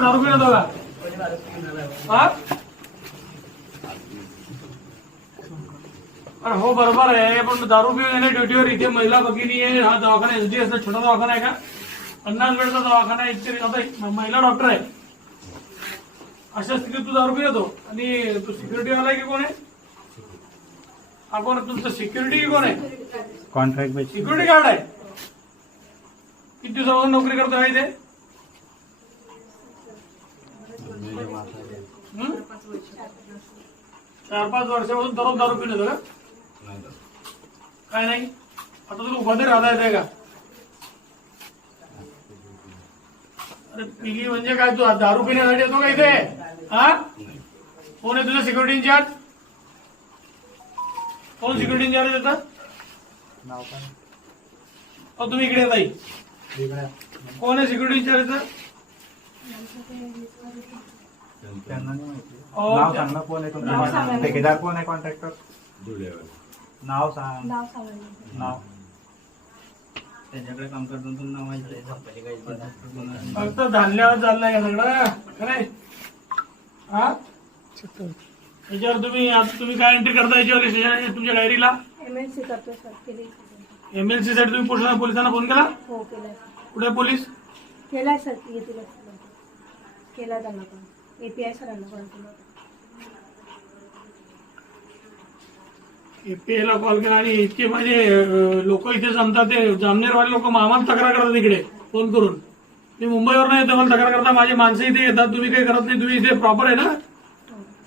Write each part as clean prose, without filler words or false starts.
दारू पिला होता का? अरे हो बरोबर आहे, पण दारू पिऊन येणे ड्युटीवर इथे महिला भगिनी आहे. हा दवाखाना एसडीएस छोटा दवाखाना आहे का? 50 बेडचा दवाखाना आहे. इतके आता महिला डॉक्टर आहे. अशा स्थितीत तू दारू पितो आणि तू सिक्युरिटी वाला आहे की कोण आहे? हा कोण आहे तुमचं? सिक्युरिटी कोण आहे? कॉन्ट्रॅक्ट बेस सिक्युरिटी गार्ड आहे. किती दिवसापासून नोकरी करतो आहे इथे? 4-5 वर्षापासून दररोज दारू पिऊन येतो का? काय नाही. आता तुला उपाधी राहता येते का? अरे पिली म्हणजे काय? तू दारू पिण्यासाठी येतो का इथे? हा कोण आहे तुझं सिक्युरिटी इन्चार्ज? कोण सिक्युरिटी इन्चार्ज येतात? नाव काय? तुम्ही इकडे येताई. कोण आहे सिक्युरिटी इन्चार्ज? त्यांना नाही माहिती. नाव सांग ना, कोण आहे तुमचा? ठेकेदार कोण आहे? कॉन्ट्रॅक्टर नाव सांग. नाव त्यांच्याकडे काम करतो. तुला नाव माहिती आहे? फक्त धान्यावर चाललंय का सगळं? खरंय. हा याच्यावर तुम्ही काय एंट्री करता याच्यावर तुमच्या डायरीला? एमएलसी करतो सर. एमएलसी साठी तुम्ही पोलिसांना फोन केला? हो केलाय. कुठे पोलीस? केलाय सर. येतील केला त्यांना पण एपीआय सरांना पण केला. एपीआय ला कॉल केला आणि इतके माझे लोक इथे जमतात. ते जामनेरवाले लोक आम्हाला तक्रार करतात इकडे फोन करून. मी मुंबईवर नाही येतो, मला तक्रार करता. माझे माणसं इथे येतात. तुम्ही काही करत नाही. तुम्ही इथे प्रॉपर आहे ना?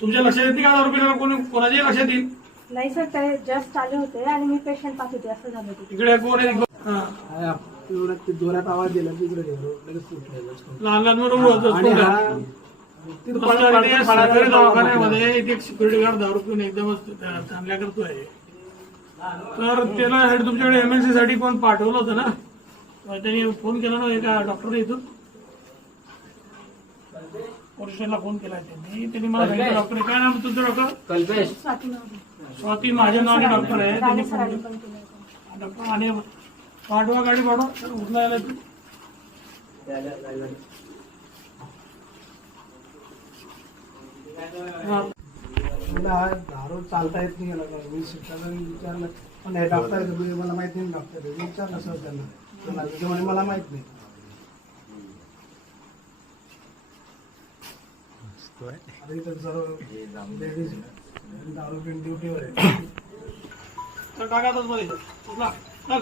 तुमच्या लक्षात येते का दारू पिल्यावर? कोणाच्याही लक्षात येईल? नाही सर, ते जस्ट आले होते आणि मी पेशंट पाहत होते. असं झालं होतं. इकडे कोण आहे? जोरात आवाज दिला तिकडे लगेच सुटलेलं. लहान लहान मुलं सरकारी दवाखान्यामध्ये एक सिक्युरिटी गार्ड दारू पिऊन एकदमच चांगल्या करतोय. तर त्याला तुमच्याकडे एमएलसी साठी कोण पाठवलं होतं ना? त्यांनी फोन केला ना एका डॉक्टरने इथून. पोलीस स्टेशनला फोन केला त्यांनी मला सांगितलं. डॉक्टर काय नाव तुमचं? डॉक्टर कल्पेश स्वाती माझ्या नावाने डॉक्टर आहे. त्यांनी सरांनी पण केलं. डॉक्टर आणि पाठवा गाडी पाठवा. तर उचलायला तू दारू चालता येत नाही. मी शिक्षकांना विचारलं, पण हे डॉक्टर मला माहित नाही. डॉक्टर विचारलं सर त्यांना, मला माहित नाही. इथं सर्व लेडीज दारू पिऊन ड्युटीवर आहे. टाका मध्ये चल.